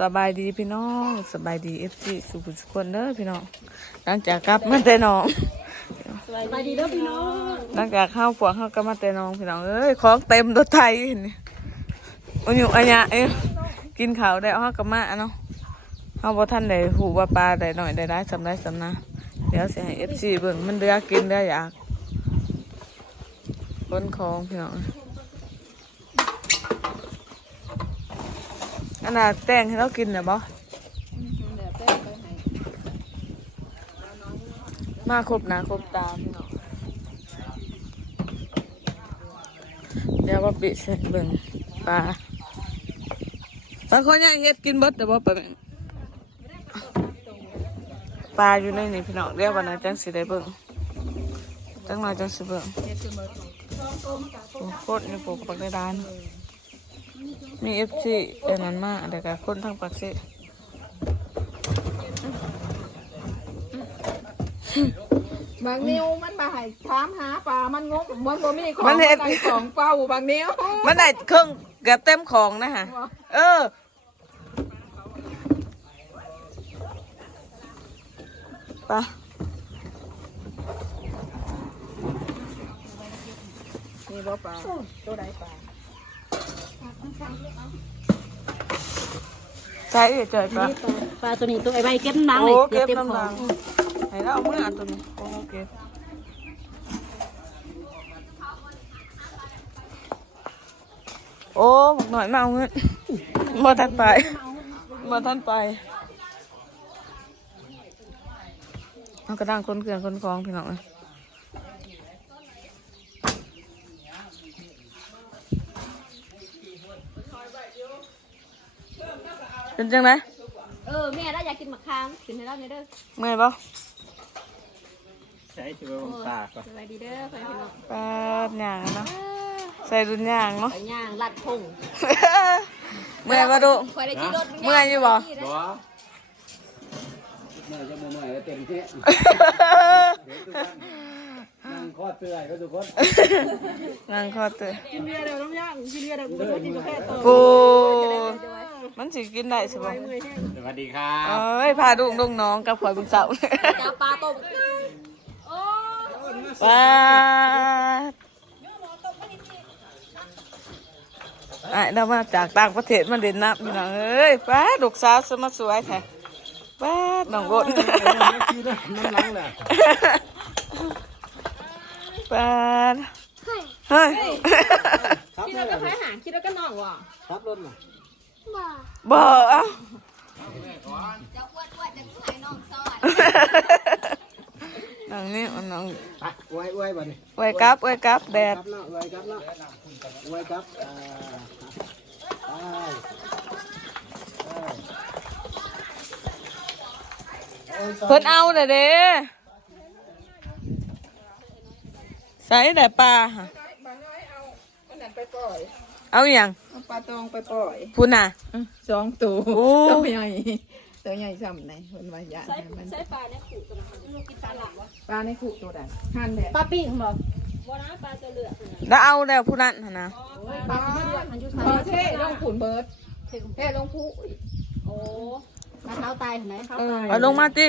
สบายดีพี่น้องสบายดีเอฟซีสุขุทุกคนเด้อพี่น้องหลังจากกลับมาแต่น้องสบายดีเด้อพี่น้องหลังจากข้าวพวกข้าวก็มาแต่น้องพี่น้องเอ้ยของเต็มรถไทยนี่อันอยู่อันยะเอ้ยกินข้าวได้เอาข้าวกมาเนาะข้าวบ่ท่านได้หูว่าปลาได้หน่อยได้ได้สำได้สำนะเดี๋ยวสิให้เอฟซีเบิ่งมันเดือกินเดืออยากคนของพี่น้อง อันน่ะแต่งให้เรากินน่ะบ่มาครบหนะครบตาพี่น้องเดี๋ยวว่าปิดเสเบิ่งปลาปลาคนยังเฮ็ดกินเบิดแต่ว่าปลาปลาอยู่ในนี่พี่น้องเดี๋ยววันนั้นจังสิได้เบิ่งจังหน่อยจังสิเบิ่งโอ้โคตรนี่ปลูกปักได้าน มีเอฟซีอันนั้นมาเดี๋ยวก็คนทั้งปักซีบางนิ้วมันมาให้ถามหาปลา มันงงมันบ่มีของมันเฮ็ดได้ของเป้าบางนิ้วมันได้เครื่องเกือบเต็มของนะฮะ เออ ไปะนี่บ่ปลาตัวใดปลา ใช่เจ่อยปะปลาตัวนี้ตัวไอ้ใบเก็บน้ำโอ้เลยเก็บเต็มน้ำขอดังงให้เราเอามืออันตัวนี้โอ้เก็บโอ้บอกหน่อยมาเอาเงินมาทันไปมาทันไปเอากระด้างคนเกลือนคนกองพี่น้องเอ้ย เป็นจังไงเออแม่ได้อยากกินมะขามกินให้เราเนี่ยเด้อเมื่อยปะใช้ชีวิตของตาก่อนสบายดีเด้อไปพี่น้องแป๊บย่างอะเนาะใส่ดุนย่างเนาะ ไปย่างลัดพงเมื่อยปะดูคอยได้ขี่รถเมื่อยอยู่บ่บ่เมื่อจะมาเมื่อยก็เต็มที่นั่งคอดเสื้อก็ทุกคนงานคอเตอกินเบียร์เดี๋ยวน้ำย่างกินเบียร์เดี๋ยวกูจะกินกาแฟต่อปู มันสิกินได้สิบ่สวัสดีครัเอ้ยพาลูกลูกน้องกับข่อยบุญเสาจ้าปลาต้มโอ้ป้าดไอ้เรามาจากต่างประเทศมาเด่นน้ำพี่น้องเอ้ยป้าดลูกสาวสมาสวยแท้ป้าดน้องกดน้ำล้างเลยป้าดเฮ้ยครับขี่รถก็พายหางขี่รถก็น่องว่ะครับรถน่ะ บ่เอ้าจะอ้วนอ้วนจะถ่ายน้องซ้อนน้องนี่มันน้องไปอวยอวยบ่นี่ไว้กับไว้กับแดดครับเนาะอวยครับเนาะอวยครับอ่าไปไปเพิ่นเอาเลยเด้ใส่แต่ปลาค่ะบางน้อยเอาอันนั้นไปปล่อย เอาอหย่างเอาปลาตองไปปล่อยพูน่ะ สองตัวโอ้ ตัวใหญ่ตัวใหญ่ซ้ำไหนคนว่าใหญ่มันใช้ปลาเนี่ยขู่ตัวนั้นลูกกินปลาหลักวะปลาในขู่ตัวใดหั่นแบบปลาปิ้งบอกว่านะปลาจะเหลือกนะแล้วเอาแล้วผู้นั้นหั่นนะปลาที่เหลือกมันอยู่พอใส่เท่ลงขุนเบิร์ดเท่ลงผู้โอ้ปลาเท้าตายเห็นไหมเขาเออเอาลงมาติ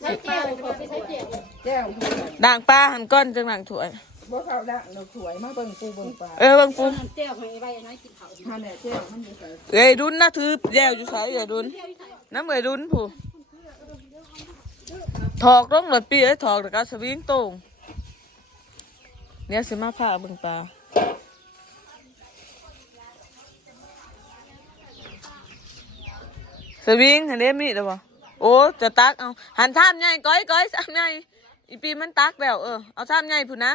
ใช้เจียวเขาไปใช้เจียวแจ้วด่างปลาหันก้อนจังหลังถ้วย บ่เข้าละเราสวยมาเบิ่งปูเบิ่งปลาเออเบางปูเจียวให้ใบน้อยกินเขาหั่นเนี่ยแจ้วมันอยู่ใส่เอ้ยดุนนะถือแยวอยู่ไสเอ้ยดุนน้ำเอ้ยดุนผู้ถอกลงรถปีเอ้ยถอกแล้วก็สวิงโตรงเดี๋ยวสิมาพาเบิ่งปลาสวิงหันเด้มีแล้วบ่โอ้จะตักเอาหันท่ามใหญ่ก้อยก้อยท่ามใหญ่อีปีมันตักแล้วเออเอาท่ามใหญ่พุ่นนะ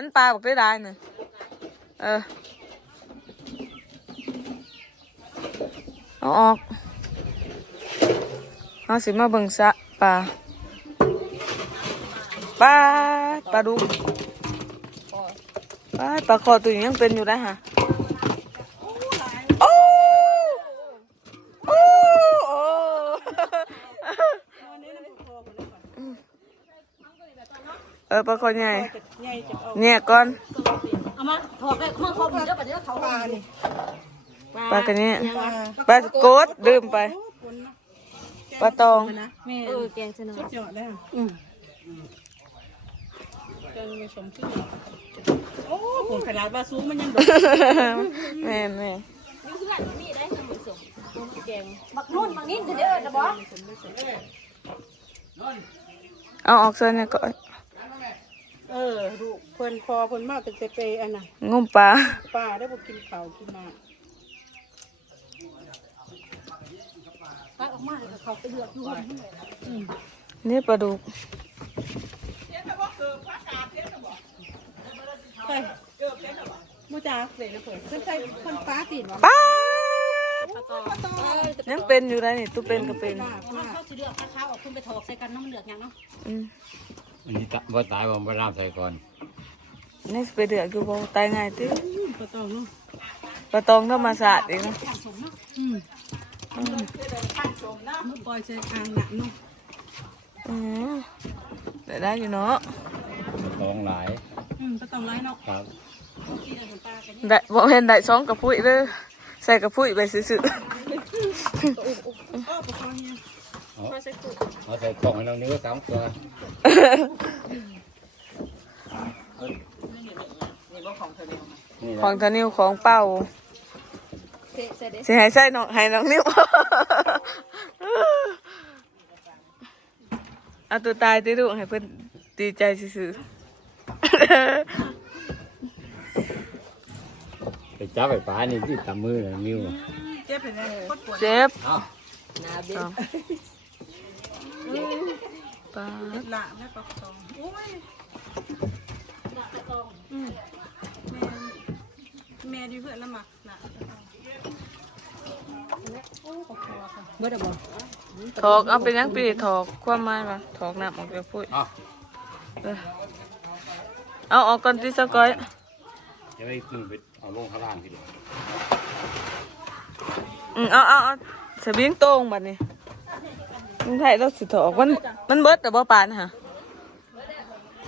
มันปลาบอกได้ได้น่ะเออเอาออกเอาสิมาเบิ่งสะปลาปลาปลาดุกปลาปลาคอตัวนี้ยังเป็นอยู่ได้ฮะโอ้โอ้โอ้เออปลาคอใหญ่เนี่ยก่อนเอามาถอดเลยมาครบเดี๋ยวปัจจุบันเขาปลานี่ปลาลากระนี้ปลาโกดลืมไปปลาตองเออแกงชะนอจอดได้โอ้ผมขนาดว่าสูงมันยังโดดแม่นแม่บักนุ่นบักนิ่นเด้อนะบอสเอาออกเส้นเนี่ยก่อน เออดูเพิ่นพอเพิ่นมาเป็นเตเปอันน่ะงุ่มปลาป้าได้บ่กินข้าวกินมาตักออกมาแล้วก็เขาไปเลือกอยู่นี่ปลาดุกไปมูจ้าเลยนะเพิ่นเพิ่นใส่เพิ่นป้าตีนวะป้ายังเป็นอยู่ได้นี่ตู้เป็นก็เป็นป้าป้าเขาสิเลือกข้าวออกคุณไปถอกใส่กันน้ำเลือกยังเนาะ อืม อันนี้ตะบ่ตายบ่บ่รามใส่ก่อนนี่สิไปเดือดคือบ่ตายง่ายติก็ต้องเนาะปลาตองธรรมศาสตร์อีกนะอืมมือปล่อยใส่กลางหนักเนาะอืมได้ได้อยู่เนาะลองหลาย อืมก็ต้องไล่เนาะครับที่ได้เห็นป้ากันได้บ่เห็นได้สองกระปุ้ยเด้อใส่กระปุ้ยไปซื่ออ้อปกครองเนี่ย เอาเอาใส่กล่องให้น้องนิ้วสามตัวนี่ๆแหขอละงทานิวของเป้าเทใส่เด้สิให้ใส่น้องให้น้องนิ้วเอาตัวตายติลูกให้เพิ่นดีใจซื่อไปจับไอ้ปลานี่ที่ตำมือน่ะนิ้วเจ็บเห็นไหมปวดปวดๆเจ็บ เอาสอง ปลาหละแม่ปกครองโอ้ยอืมแม่แม่ดีเพื่อนละมักหละเบิดอะบ่ถอกเอาเป็นยังปีถอกความหมายว่าถอกน้ำออกจากปุ้ยเอาออเอาออกก่อนที่สกอยจะได้ขึ้นไปเอาลงข้างล่างทีเดียวอืมเอาเอาเอาสบิงต้งบัดนี้ มึงไทยเราสิถอกมันมันเบิดแต่บ่ปานฮะ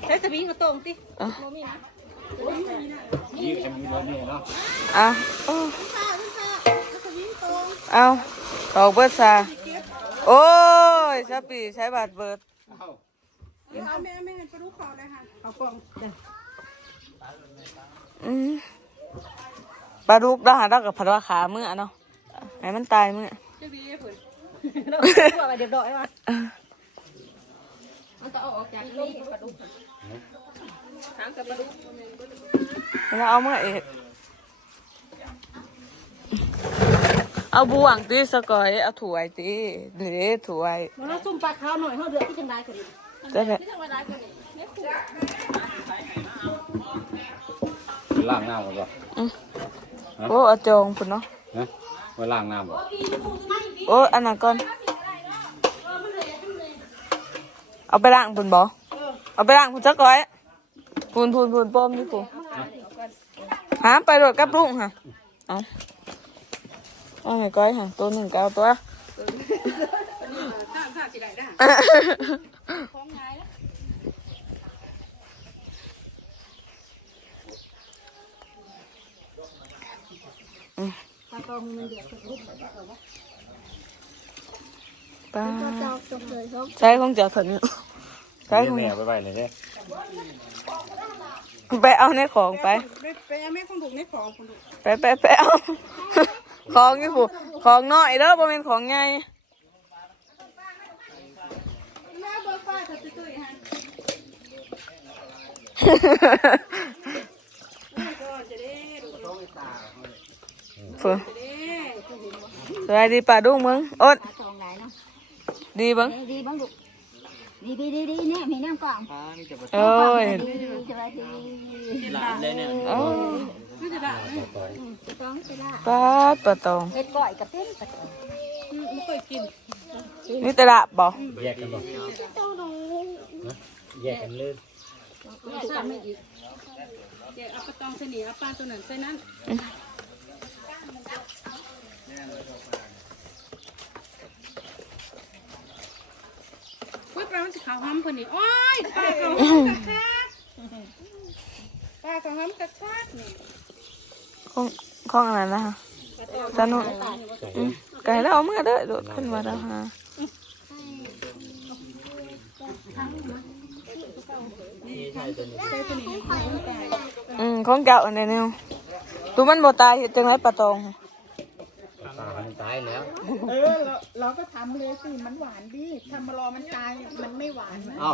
ใช้สวิงก็ตรงติเอานี่จะมีรถนี่เนาะอาเอาเอาถอกเบิดซาโอ้ยสปีใช้บาทเบิดเอาเอาแม่แม่ไปดูเขาเลยค่ะเอากล่องเด้ออืมปลาดุกดาหาดอกกับผัดว่าขาเมื่อเนาะให้มันตายเมื่อ เพิ่นตัวไปเรียบร้อยว่ะมันจะเอาออกจากนี่กระดูกถามกับกระดูกแล้วเอาเมื่อเอกเอาบวงตีสกอยเอาถ้วยตีหรือถ้วยมันต้องซุ่มปลาขาวหน่อยเขาเดือดที่จังได้คนนี้จะได้ที่จังได้คนนี้เนี่ยคูไปล้างน้ำก่อนบ่โอ้เอาจองพุ่นเนาะ ฮะไว้ล้างน้ำบ่โอ้อันนั้นก่อน เอาไปล้างพุ่นบ่เอาไปล้างพุ่นสกอยพุ่นพุ่นพุ่นป้อมนี่พุ่นหาไปโดดกับลุงค่ะเอาเอาให้ก้อยค่ะตัวหนึ่งเก้าตัว ข้ามข้าสิได้ได้ ปลาต องมันเดือดกระดูกปลาเจ้าจบเลยเขาใช้ของเจ้าถึงใช้ของแม่ไปไว้เลยเด้ไปเอาในของไป ไปไปเอาแม่ของถูกในของของถูกไปไปไปเอา ของนี่ผู้ของน้อยเด้อบ่แม่นของได้ดูเฟื่อ จะได้สวัสดีป้าดุ้งมึงอดปลาตองไหนเนาะดีเบังดีบ้างลูกดีดีดีดีเนี่ยมีน้ำกล่องโอ้ยดีสวัสดีโอ้ไม่จะได้จะต้องสิล่ะปลาปลาตองเฮ็ดก้อยกับเต้นปลาตองไม่เคยกินนี่ตะละบ่แยกกันบ่แยกกันเลยทราบไม่อีกเดี๋ยวเอากระตองเสนีเอาปลาตัวนั้นใส่นั้น อุ้ยปลามันจะขาวห้ำคนนี้โอ้ยปลาขาวห้ำกระชากปลาขาวห้ำกระชากนี่ของของอันนั้นนะคะปลาตสนุกอืมไก่แล้วเอามื่อเด้อโดดขึ้นมาแล้วฮะอืมของเก่าอันเดียวเนี่ยตัวมันบ่ตายเฮ็ดจังไรปลาตองตามันตายแล้ว เออเราเราก็ทำเลยสิมันหวานดีทำมารอมันตายมันไม่หวานนะเอ้า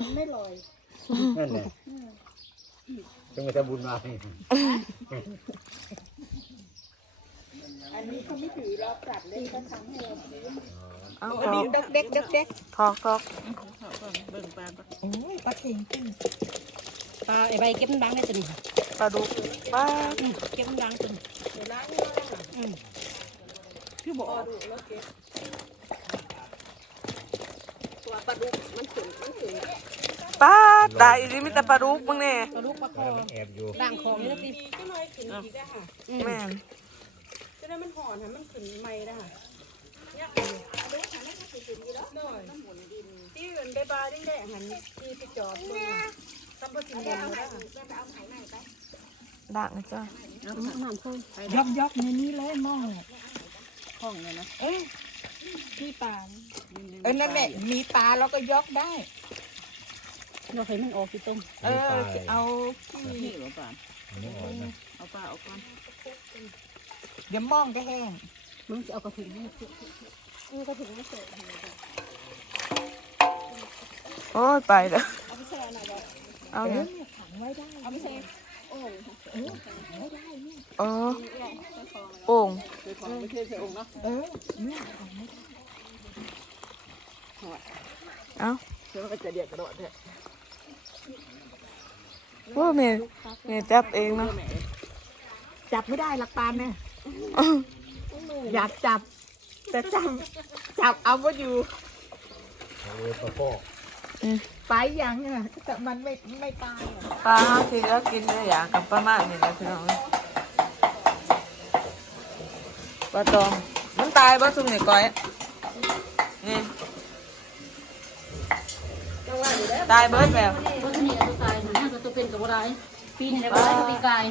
มันไม่ลอยนั่นแหละจึงจะบุญมาอันนี้เขาไม่ถือเราจัดเลยเขาทำให้เราเอาอันนี้ดกเด็กดกเด็กทอกทอกโอ้ยปลาเข็งขึ้นปลาไอ้ใบเก็บมันดังได้ตัวนี้ปลาดุกปลาอืมเก็บมันดังตัวนี้ คือบอกปลาตายอีนี่มีแต่ปลาดุกมึงเนี่ยปลาลูกปลาคอแอบอยู่ด่างของนี่สิแม่นจะได้มันห่อนค่ะมันขึ้นใหม่ได้ค่ะเนี่ยที่อื่นได้ปลาดิ้งแดงหันที่ไปจอดบนทำปลากินบนเลยค่ะด่างนะจ้ะน้ำข้นยอกยอกในนี้เลยมอง ห้องเลยนะเอ้ยที่ปลาเออนั่นแหละมีตาเราก็ยอกได้ เราเคยมันออกที่ต้มเออ เอาขี้นี่หรือเปล่านี่อ่อนนะเอาปลาเอาก่อนเดี๋ยวมองก็แห้งมึงจะเอากระถิ่นให้เอากระถิ่นให้เสร็จโอ้ยไปเด้อเอาเนี่ยขังไว้ได้เอาไม่ใช่ เออโป่งไม่ใช่เสือองค์เนาะเออเนี่ยขังไว้ได้เอาเสือมันจะเดียดกระโดดแท้โอ้เมย์เมย์จับเองเนาะจับไม่ได้หลักปานเนี่ยอยากจับ แต่จับจับเอาไว้อยู่โอ้ยปลาโป้ไปยังอะแต่มันไม่ไม่ตายอะปลาที่แล้วกินได้อย่างกับประมาณนี้แหละพี่น้อง ปลาตองมันตายบ่ซุ่มนี่ก้อยนี่ตายเบิดแล้วเพราะที่นี่ตัวตายนะตัวตัวเป็นกับอะไรปีนี้ได้ก็ปีกาย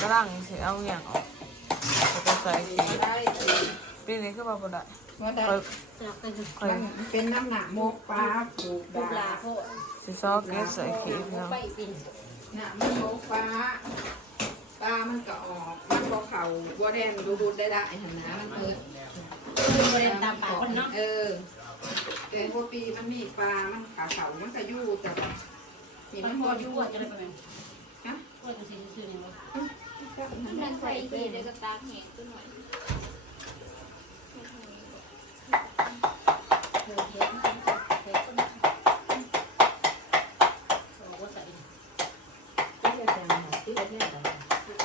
กำลังสิเอาอย่างออกแล้วก็ใส่ขีปีนี้คือบ่บ่ได้ว่าแต่ค่อยจากเป็นค่อยมันเป็นน้ำหนักโมกปลาปลูกปลาดาโคสิซอกเก็บใส่ขีพี่น้องไปปีนน่ะมันโมกปลา ตามันก็ออก มันบ่เข่าบ่แดงดูดูได้ได้หันนะมันเปิดบ่แดงตามปากคนเนาะเออ แต่หัวปีมันมีปลา มันขาเข่ามันก็อยู่แต่มีมัมันนพพออออยู่ยู่ว่าจะได้ประมาณฮะว่าจะซื้อซื้อเนี่ยมันใส่ทีเดี๋ยวก็ตาแห้งตัวหน่อย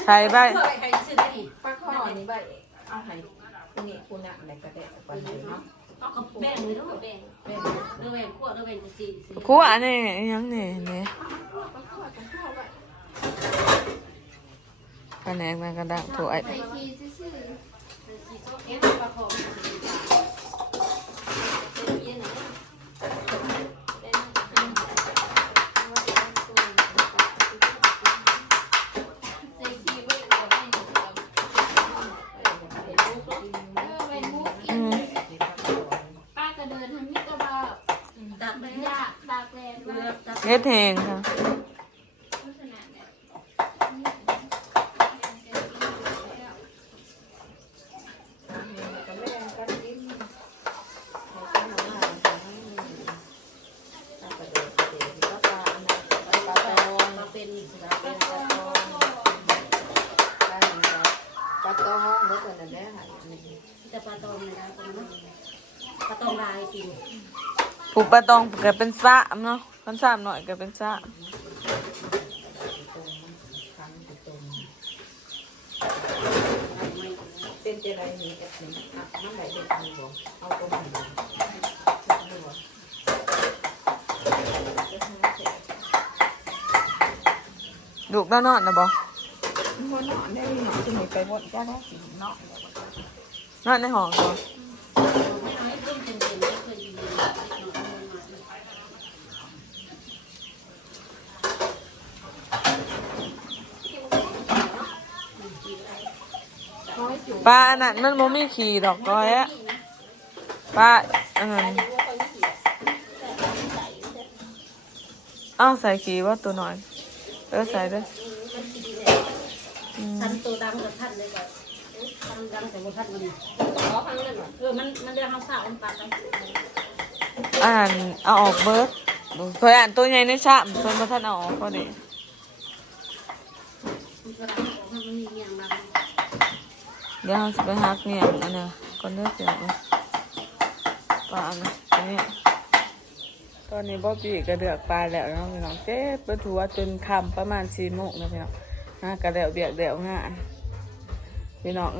ใส่ใบเพื่อใครซื้อได้ดิปลาข้อนี่ใบเอาให้คุณนี่คุณน่ะอะไรก็ได้ปลาไหนเนาะเอากระแบ่งเลยเนาะแบ่งแม่เรื่องแบ่งขั้วเรื่องแบ่งจะสี่สี่คั่วนี่อิหยังนี่นี่คะแนนมันกระดังถ้วยใส่ทีซื่อ เอ๊ะปลาคอ ๆเย็นนะใส่ทีไว้ก่อนให้หนูเอาเออเป็นมุกกิ อื น ม ป้าก็เดินทำมิตรบาป ตักไป ยากตากแดด เลื มา อกตัก เฮ็ดแหงค่ะ โฆษณาเนี่ย ก็แม่กันกินปลากระโดดกระเดดปลาปลาอันนั้นปลาปลาตอง มาเป็นส ปลาตองปลาตองปลาปลาตองแล้วก็นั่นแหละค่ะ จะปลาตองนะปลาตองลายกิน ผูก ปลาตองก็เป็นสะเนาะคันสามหน่อยก็เป็นสะเป็นเจไรนี่เอ็ดหนึ่งอะมันไหลเด็ดหนึ่งบ่เอาตัวมันบ่เอาบ่ลูกแล้วนอนนะบ่มันนอนได้หนอนจะหนีไปหมดจ้าได้สิเนาะนอนในห้องบ่ ไม่น้อยเพิ่มเต็มเต็มก็เคยอยู่ เปลาอันนั้นมันบ่มีขี่ดอกก้อยอะปลาอันนั้นอ้าวใส่ขี่ว่าตัวหน่อยเออใส่ด้วยทันตัวดำกับท่านเลยก่อนทันดำแต่ว่าท่านมันขอฟังนั่นเออมันมันเรื่องเขาสาวมันปลาไปอ่านเอาออกเบิร์ดเคยอ่านตัวใหญ่ในชามส่วนบ่ท่านเอาออกก็ดีมันก็ได้มันมีอย่างนั้น เดี๋ยวเราจะไปหักเนี่ยอันเนี้ยก่อนเลือกเดี๋ยวเอาปลาอันนี้อันนี้ตอนนี้บ๊อบบี้ก็เดือกปลาแล้วเนาะพี่น้องเจ็บปวดหัวจนคำประมาณสี่โมงนะพี่น้องหากระเดวเบียกเดวงานพี่น้อง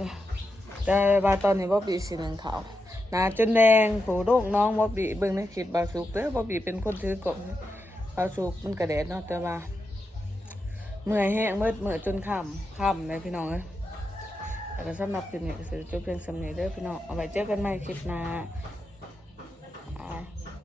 แต่ว่าตอนนี้บ๊อบบี้สีหนึ่งเขาวนาจนแดงผูโรคน้องบ๊อบบี้เบิ่งในคลิปบาสุกเด้อบ๊อบบี้เป็นคนถือกล่องบาสุกมันกระเด็ดเนาะแต่ว่าเมื่อยแห้งเมืดมืดจนคำคำเลยพี่น้องเอ้ย แล้วก็สำหรับคลิปนี้ก็จะจบเพียงสำเนีเด้อพี่น้องเอาไว้เจอกันใหม่คลิปหน้า